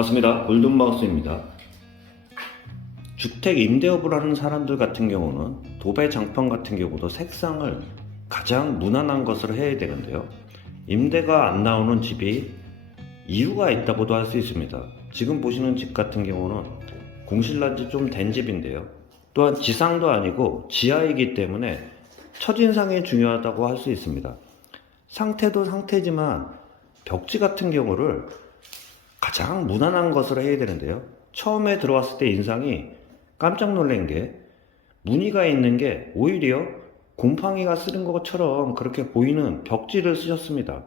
반갑습니다. 골든마우스입니다. 주택 임대업을 하는 사람들 같은 경우는 도배 장판 같은 경우도 색상을 가장 무난한 것으로 해야 되는데요. 임대가 안 나오는 집이 이유가 있다고도 할 수 있습니다. 지금 보시는 집 같은 경우는 공실난 지 좀 된 집인데요. 또한 지상도 아니고 지하이기 때문에 첫인상이 중요하다고 할 수 있습니다. 상태도 상태지만 벽지 같은 경우를 가장 무난한 것으로 해야 되는데요. 처음에 들어왔을 때 인상이 깜짝 놀란 게 무늬가 있는 게 오히려 곰팡이가 쓰는 것처럼 그렇게 보이는 벽지를 쓰셨습니다.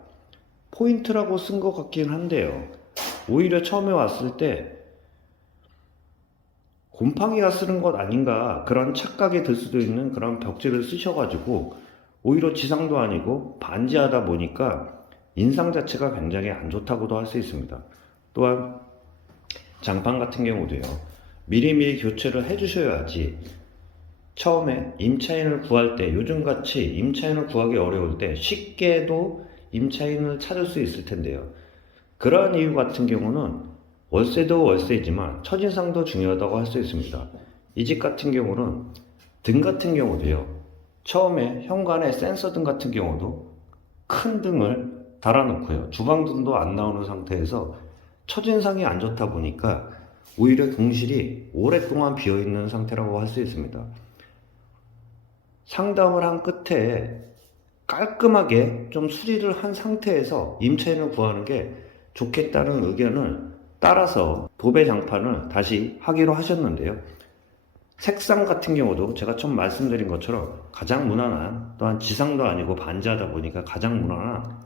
포인트라고 쓴 것 같긴 한데요. 오히려 처음에 왔을 때 곰팡이가 쓰는 것 아닌가 그런 착각이 들 수도 있는 그런 벽지를 쓰셔가지고 오히려 지상도 아니고 반지하다 보니까 인상 자체가 굉장히 안 좋다고도 할 수 있습니다. 또한 장판 같은 경우도요. 미리미리 교체를 해주셔야지 처음에 임차인을 구할 때 요즘같이 임차인을 구하기 어려울 때 쉽게도 임차인을 찾을 수 있을 텐데요. 그러한 이유 같은 경우는 월세도 월세이지만 첫인상도 중요하다고 할 수 있습니다. 이 집 같은 경우는 등 같은 경우도요. 처음에 현관에 센서 등 같은 경우도 큰 등을 달아놓고요. 주방등도 안 나오는 상태에서 첫인상이 안 좋다 보니까 오히려 동실이 오랫동안 비어있는 상태라고 할 수 있습니다. 상담을 한 끝에 깔끔하게 좀 수리를 한 상태에서 임차인을 구하는 게 좋겠다는 의견을 따라서 도배 장판을 다시 하기로 하셨는데요. 색상 같은 경우도 제가 처음 말씀드린 것처럼 가장 무난한, 또한 지상도 아니고 반지하다 보니까 가장 무난한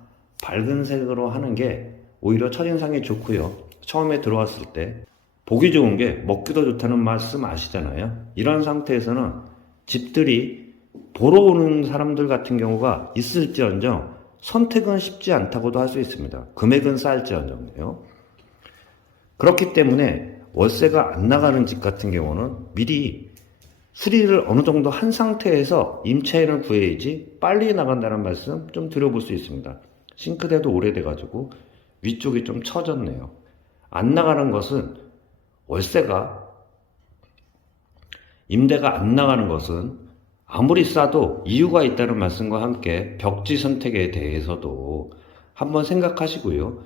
밝은 색으로 하는 게 오히려 첫인상이 좋고요. 처음에 들어왔을 때 보기 좋은 게 먹기도 좋다는 말씀 아시잖아요. 이런 상태에서는 집들이 보러 오는 사람들 같은 경우가 있을지언정 선택은 쉽지 않다고도 할 수 있습니다. 금액은 쌓일지언정요. 그렇기 때문에 월세가 안 나가는 집 같은 경우는 미리 수리를 어느 정도 한 상태에서 임차인을 구해야지 빨리 나간다는 말씀 좀 드려볼 수 있습니다. 싱크대도 오래돼가지고 위쪽이 좀 처졌네요. 안 나가는 것은 월세가 임대가 안 나가는 것은 아무리 싸도 이유가 있다는 말씀과 함께 벽지 선택에 대해서도 한번 생각하시고요.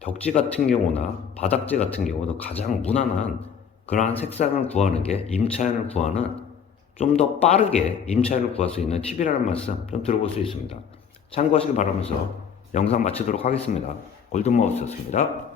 벽지 같은 경우나 바닥재 같은 경우도 가장 무난한 그러한 색상을 구하는 게 임차인을 구하는 좀 더 빠르게 임차인을 구할 수 있는 팁이라는 말씀 좀 들어볼 수 있습니다. 참고하시길 바라면서 영상 마치도록 하겠습니다. 골든마우스였습니다.